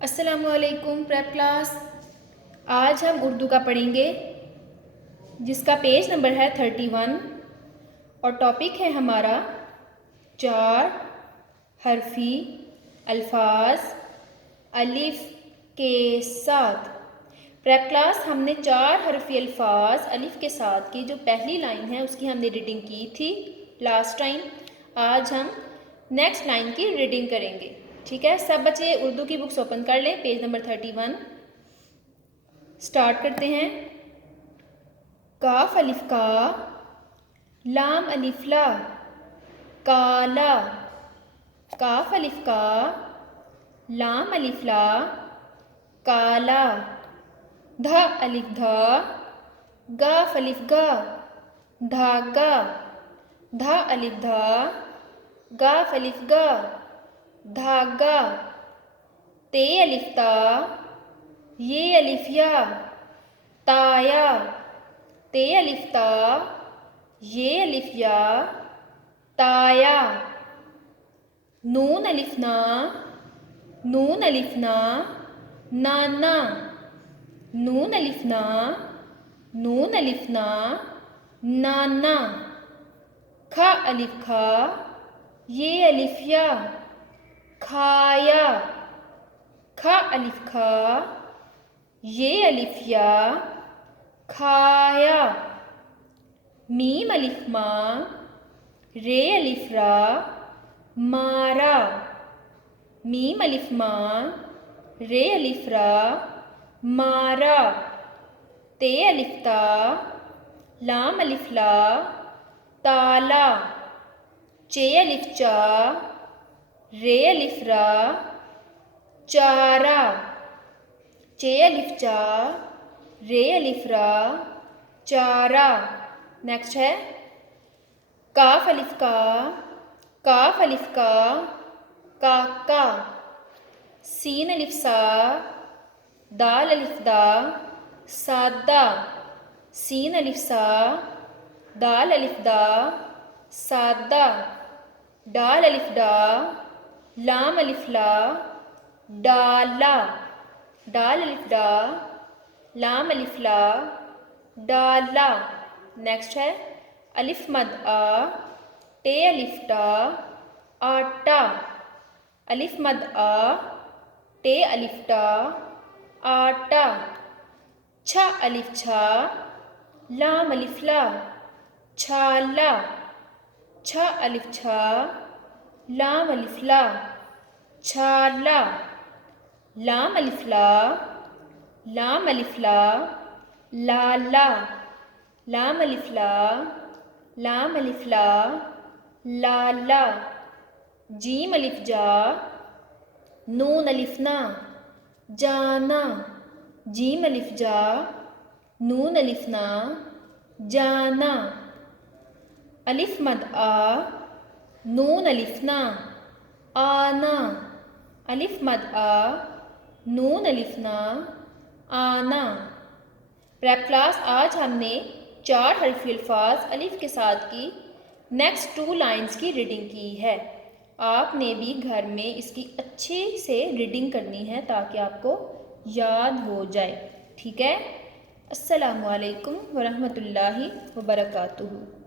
अस्सलामुअलैकुम prep class. आज हम उर्दू का पढ़ेंगे जिसका पेज नंबर है 31 और टॉपिक है हमारा 4 हरफी अल्फाज अलिफ के साथ। प्रेप क्लास हमने 4 हरफी अल्फाज अलिफ के साथ की जो पहली लाइन है उसकी हमने रीडिंग की थी लास्ट टाइम। आज हम नेक्स्ट लाइन की रीडिंग करेंगे। ठीक है, सब बच्चे उर्दू की बुक्स ओपन कर लें, पेज नंबर 31। स्टार्ट करते हैं। काफ अलिफ का, लाम अलिफ ला, काला। काफ अलिफ का, लाम अलिफ ला, काला। धा अलिफ धा, गाफ अलिफ गा, धागा। धा अलिफ धा, गाफ अलिफ गा, धागा। ते अलिफ ता, ये अलिफ या, ताया। ते अलिफ ता, ये अलिफ या, ताया। नून अलिफ ना, नून अलिफ ना, नाना। नून अलिफ ना, नून अलिफ ना, नाना। खा अलिफ खा, ये अलिफ या, खाया। खा अलिफ खा, ये अलिफ या, खाया। मीम अलिफ मा, रे अलिफ रा, मारा। मीम अलिफ मा, रे अलिफ रा, मारा। ते अलिफ ता, लाम अलिफ ला, ताला। चे अलिफ चा, रे अलिफ रा, चारा। चे अलिफ चा, रे अलिफ रा, चारा। नेक्स्ट है काफ अलिफ का, काफ अलिफ का, काका। सीन अलिफ सा, दाल अलिफ दा, सादा। सीन अलिफ सा, दाल अलिफ दा, सादा। डाल अलिफ डा, लाम अलिफ ला, डाला। डाल अलिफ डा, लाम अलिफ ला, डाला। नेक्स्ट है अलिफ मद आ, टे अलिफ टा, आटा। अलिफ मद आ, टे अलिफ टा, आटा। छा अलिफ छा, लाम अलिफ ला, छाला। छा अलिफ छा, लाम अलिफ ला, छाला। लाम अलिफ ला, लाम अलिफ ला, लाला। लाम अलिफ ला, लाम अलिफ ला, लाला। जीम अलिफ जा, नून अलिफ ना, जाना। जीम अलिफ जा, नून अलिफ ना, जाना। अलिफ मद आ, नून अलिफ ना, आना। अलिफ मद आ, नून अलिफ ना, आना। प्रेप क्लास आज हमने 4 हरफी अल्फाज अलिफ के साथ की नेक्स्ट 2 लाइंस की रीडिंग की है। आपने भी घर में इसकी अच्छे से रीडिंग करनी है ताकि आपको याद हो जाए। ठीक है। अस्सलामु अलैकुम वरहमतुल्लाहि वबरकातुहू।